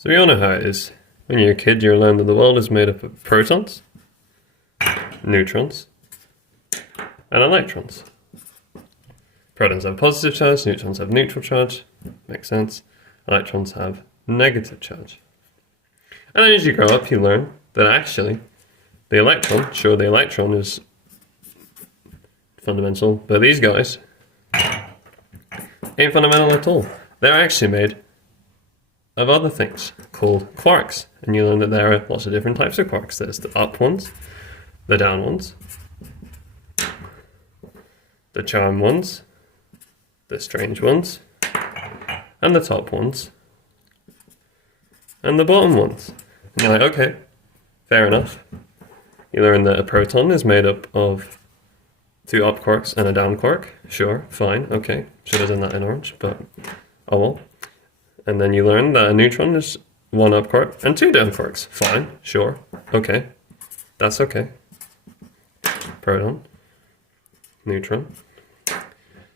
So we all know how it is. When you're a kid, you learn that the world is made up of protons, neutrons, and electrons. Protons have positive charge, neutrons have neutral charge. Makes sense. Electrons have negative charge. And then as you grow up, you learn that actually the electron, sure, the electron is fundamental, but these guys ain't fundamental at all. They're actually made of other things called quarks. And you learn that there are lots of different types of quarks. There's the up ones, the down ones, the charm ones, the strange ones, and the top ones, and the bottom ones. And you're like, okay, fair enough. You learn that a proton is made up of 2 up quarks and a down quark. Sure, fine, okay. Should have done that in orange, but oh well. And then you learn that a neutron is 1 up quark and 2 down quarks. Fine, sure, okay. That's okay. Proton, neutron.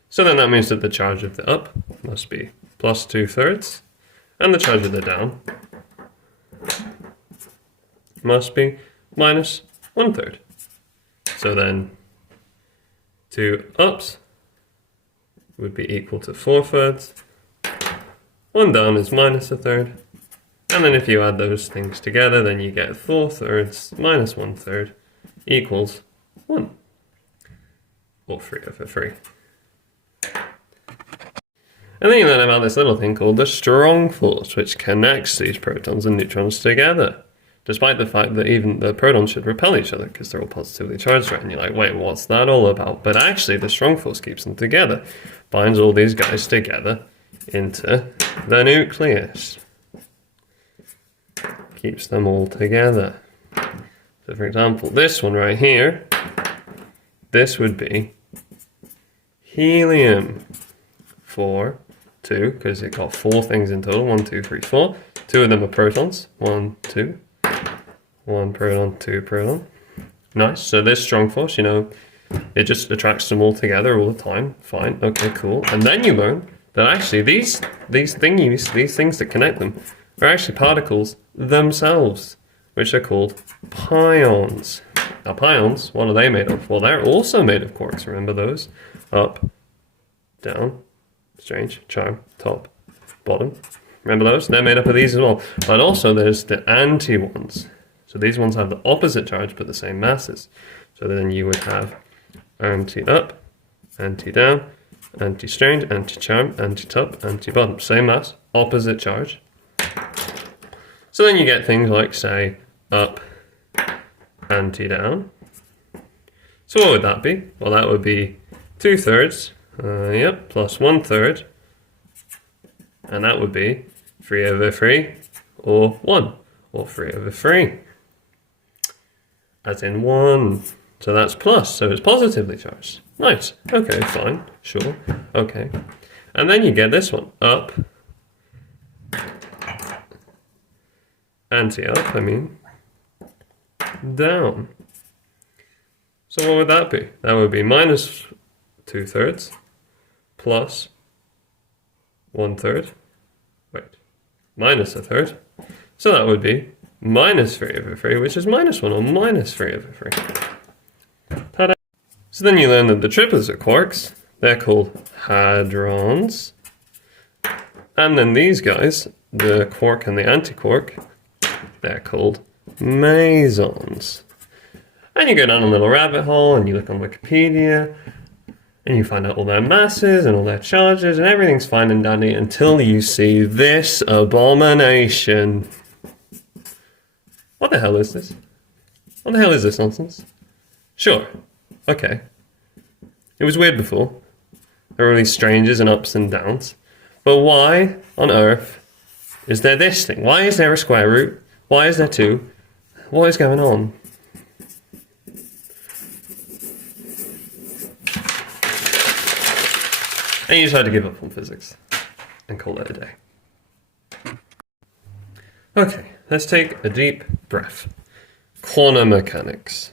So then that means that the charge of the up must be plus 2/3, and the charge of the down must be minus 1/3. So then 2 ups would be equal to 4/3. 1 down is minus 1/3. And then if you add those things together, then you get 4/3 minus 1/3 equals 1. Or 3/3. And then you learn about this little thing called the strong force, which connects these protons and neutrons together. Despite the fact that even the protons should repel each other because they're all positively charged, right? And you're like, wait, what's that all about? But actually, the strong force keeps them together. Binds all these guys together into the nucleus. Keeps them all together. So for example, this one right here, this would be helium. 4, 2, because it got 4 things in total. 1, 2, 3, 4. 2 of them are protons. 1, 2. 1 proton, 2 proton. Nice. So this strong force, you know, it just attracts them all together all the time. Fine. Okay, cool. And then you learn that actually these things that connect them, are actually particles themselves, which are called pions. Now pions, what are they made of? Well, they're also made of quarks. Remember those? Up, down, strange, charm, top, bottom. Remember those? They're made up of these as well. But also there's the anti-ones. So these ones have the opposite charge but the same masses. So then you would have anti-up, anti-down, anti-strange, anti-charm, anti-top, anti-bottom. Same mass, opposite charge. So then you get things like, say, up, anti-down. So what would that be? Well, that would be 2/3, yep, plus 1/3. And that would be 3/3, or 1, or 3/3. As in 1. So that's plus, so it's positively charged. Nice. Okay, fine, sure, okay. And then you get this one, up, anti-up, down. So what would that be? That would be minus 2/3 plus 1/3. Wait, minus 1/3. So that would be minus 3/3, which is minus 1 or minus 3/3. Ta-da! So then you learn that the triplets are quarks. They're called hadrons. And then these guys, the quark and the antiquark, they're called mesons. And you go down a little rabbit hole and you look on Wikipedia and you find out all their masses and all their charges and everything's fine and dandy until you see this abomination. What the hell is this? What the hell is this nonsense? Sure, okay. It was weird before. There were all these strangers and ups and downs. But why on earth is there this thing? Why is there a square root? Why is there 2? What is going on? And you decide to give up on physics and call it a day. Okay, let's take a deep breath. Quantum mechanics.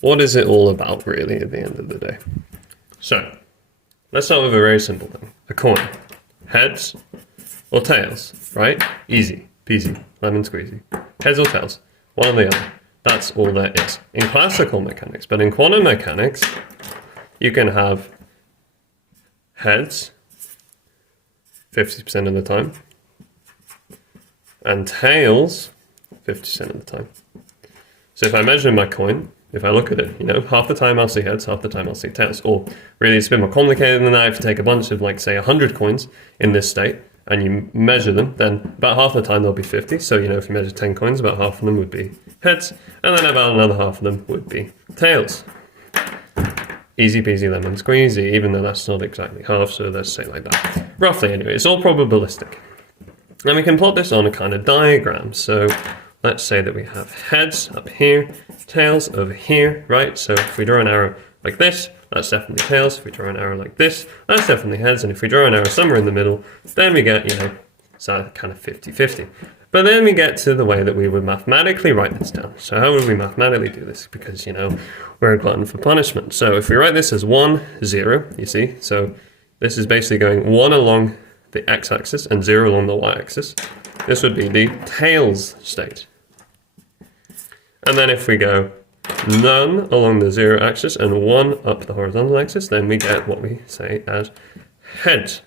What is it all about, really, at the end of the day? So, let's start with a very simple thing. A coin. Heads, or tails, right? Easy peasy, lemon squeezy. Heads or tails, one or the other. That's all there is in classical mechanics. But in quantum mechanics, you can have heads 50% of the time and tails 50% of the time. So if I measure my coin, if I look at it, you know, half the time I'll see heads, half the time I'll see tails. Or really, it's a bit more complicated than that. If you take a bunch of, like, say, 100 coins in this state and you measure them, then about half the time they'll be 50. So, you know, if you measure 10 coins, about half of them would be heads, and then about another half of them would be tails. Easy peasy lemon squeezy, even though that's not exactly half, so let's say like that. Roughly, anyway, it's all probabilistic. And we can plot this on a kind of diagram. So let's say that we have heads up here, tails over here, right? So if we draw an arrow like this, that's definitely tails. If we draw an arrow like this, that's definitely heads. And if we draw an arrow somewhere in the middle, then we get, you know, so kind of 50-50. But then we get to the way that we would mathematically write this down. So how would we mathematically do this? Because, you know, we're a glutton for punishment. So if we write this as 1, 0, you see, so this is basically going 1 along the x-axis and 0 along the y-axis. This would be the tails state. And then if we go none along the 0 axis and 1 up the horizontal axis, then we get what we say as heads.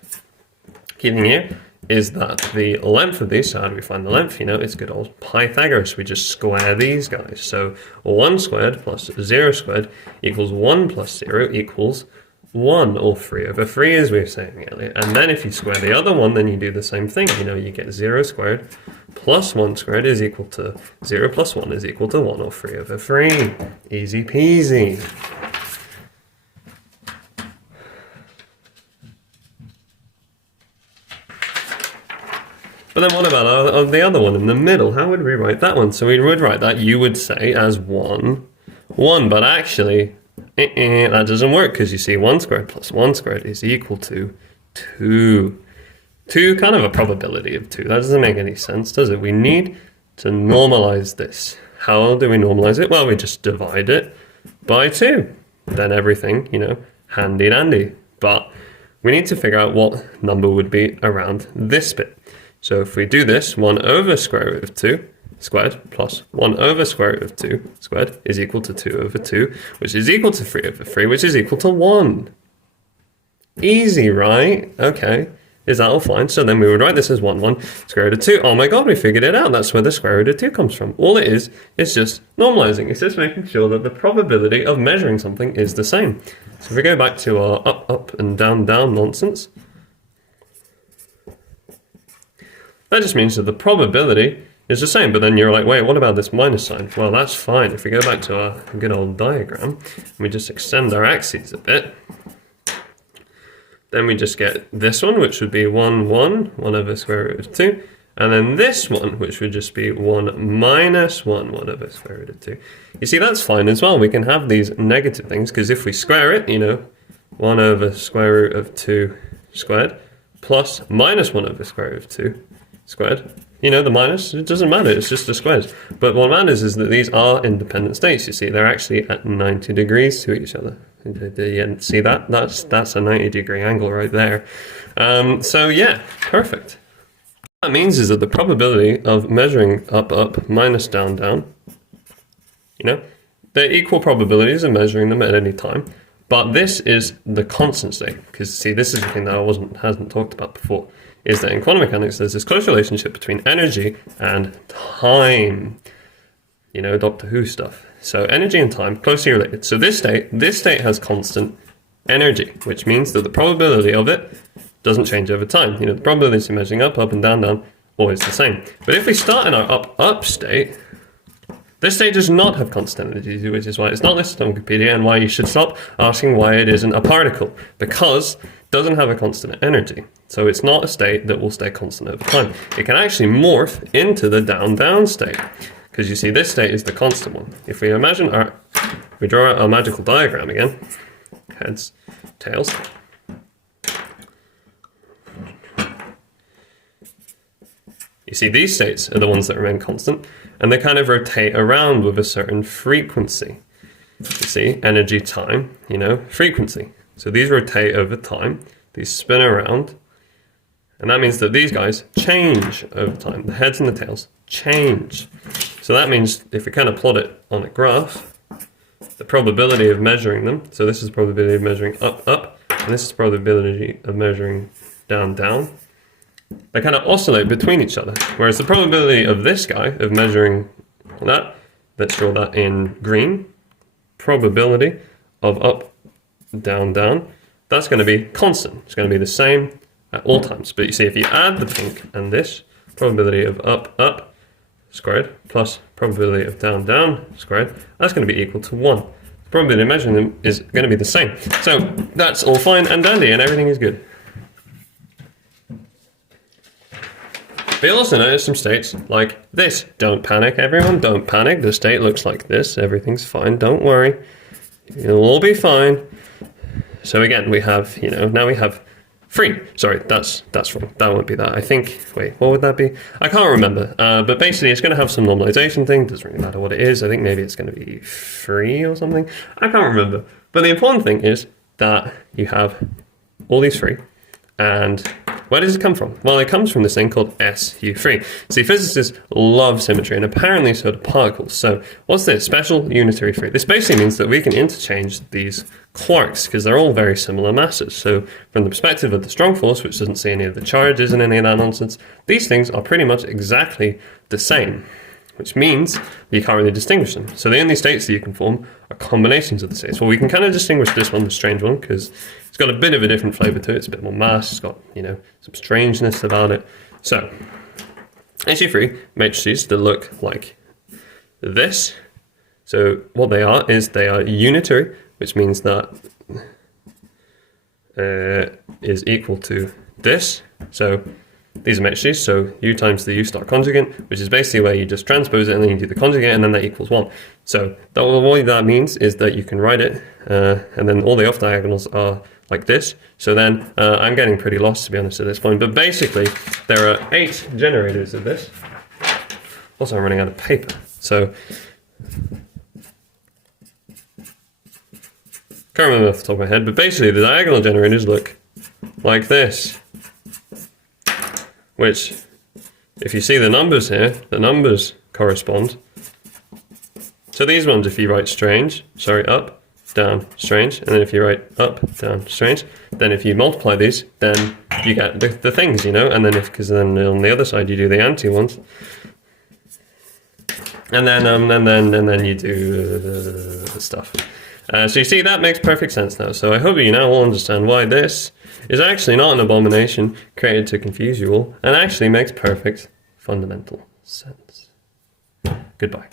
Key thing here is that the length of these, so how do we find the length? You know, it's good old Pythagoras. We just square these guys. So 1 squared plus 0 squared equals 1 plus 0 equals 1, or 3 over 3, as we were saying earlier. And then if you square the other one, then you do the same thing. You know, you get 0 squared plus 1 squared is equal to 0 plus 1 is equal to 1, or 3 over 3. Easy peasy. But then what about the other one in the middle? How would we write that one? So we would write that, you would say, as 1, 1. But actually, that doesn't work, because you see 1 squared plus 1 squared is equal to 2. 2, kind of a probability of 2. That doesn't make any sense, does it? We need to normalize this. How do we normalize it? Well, we just divide it by 2. Then everything, you know, handy dandy. But we need to figure out what number would be around this bit. So if we do this, 1 over square root of 2 squared plus 1 over square root of 2 squared is equal to 2 over 2, which is equal to 3 over 3, which is equal to 1. Easy, right? Okay. Is that all fine? So then we would write this as 1, 1, square root of 2. Oh my god, we figured it out. That's where the square root of 2 comes from. All it is just normalizing. It's just making sure that the probability of measuring something is the same. So if we go back to our up, up, and down, down nonsense, that just means that the probability is the same. But then you're like, wait, what about this minus sign? Well, that's fine. If we go back to our good old diagram, and we just extend our axes a bit, then we just get this one, which would be 1, 1, 1 over square root of 2. And then this one, which would just be 1 minus 1, 1 over square root of 2. You see, that's fine as well. We can have these negative things, because if we square it, you know, 1 over square root of 2 squared plus minus 1 over square root of 2 squared. You know, the minus, it doesn't matter, it's just the squares. But what matters is that these are independent states, you see. They're actually at 90 degrees to each other. See that? That's a 90-degree angle right there. So yeah, perfect. What that means is that the probability of measuring up, up, minus down, down, you know, they're equal probabilities of measuring them at any time. But this is the constant state, because see, this is the thing that hasn't talked about before, is that in quantum mechanics there's this close relationship between energy and time. You know, Doctor Who stuff. So energy and time, closely related. So this state has constant energy, which means that the probability of it doesn't change over time. You know, the probability of measuring up, up, and down, down, always the same. But if we start in our up, up state, this state does not have constant energy, which is why it's not listed on Wikipedia, and why you should stop asking why it isn't a particle, because it doesn't have a constant energy. So it's not a state that will stay constant over time. It can actually morph into the down-down state, because you see this state is the constant one. If we imagine we draw our magical diagram again, heads, tails. You see, these states are the ones that remain constant, and they kind of rotate around with a certain frequency. You see, energy, time, you know, frequency. So these rotate over time, these spin around, And that means that these guys change over time. The heads and the tails change. So that means if we kind of plot it on a graph, the probability of measuring them, so this is the probability of measuring up, up, and this is the probability of measuring down, down. They kind of oscillate between each other. Whereas the probability of this guy, of measuring that, let's draw that in green, probability of up, down, down, that's going to be constant. It's going to be the same at all times. But you see, if you add the pink and this, probability of up, up squared plus probability of down, down squared, that's going to be equal to 1. The probability of measuring them is going to be the same. So that's all fine and dandy and everything is good. But you'll also notice some states like this. Don't panic, everyone. Don't panic. The state looks like this. Everything's fine. Don't worry. It'll all be fine. So again, we have, now we have 3. Sorry, that's wrong. That won't be that. I think, wait, what would that be? I can't remember. But basically, it's going to have some normalization thing. Doesn't really matter what it is. I think maybe it's going to be 3 or something. I can't remember. But the important thing is that you have all these 3. And where does it come from? Well, it comes from this thing called SU3. See, physicists love symmetry, and apparently so do particles. So what's this? Special unitary free. This basically means that we can interchange these quarks, because they're all very similar masses. So from the perspective of the strong force, which doesn't see any of the charges and any of that nonsense, these things are pretty much exactly the same, which means you can't really distinguish them. So the only states that you can form are combinations of the states. Well, we can kind of distinguish this one, the strange one, because it's got a bit of a different flavor to it. It's a bit more mass. It's got, some strangeness about it. So SU3 matrices that look like this. So what they are is they are unitary, which means that is equal to this. So these are matrices, so U times the U star conjugate, which is basically where you just transpose it and then you do the conjugate and then that equals 1. So what that means is that you can write it and then all the off diagonals are like this. So then I'm getting pretty lost, to be honest, at this point. But basically there are 8 generators of this. Also, I'm running out of paper. So can't remember off the top of my head, but basically the diagonal generators look like this. Which, if you see the numbers here, the numbers correspond. So these ones, if you write up, down, strange, and then if you write up, down, strange, then if you multiply these, then you get the things, and then because then on the other side you do the anti ones, and then you do the stuff. So you see, that makes perfect sense now. So I hope you now all understand why this is actually not an abomination created to confuse you all, and actually makes perfect fundamental sense. Goodbye.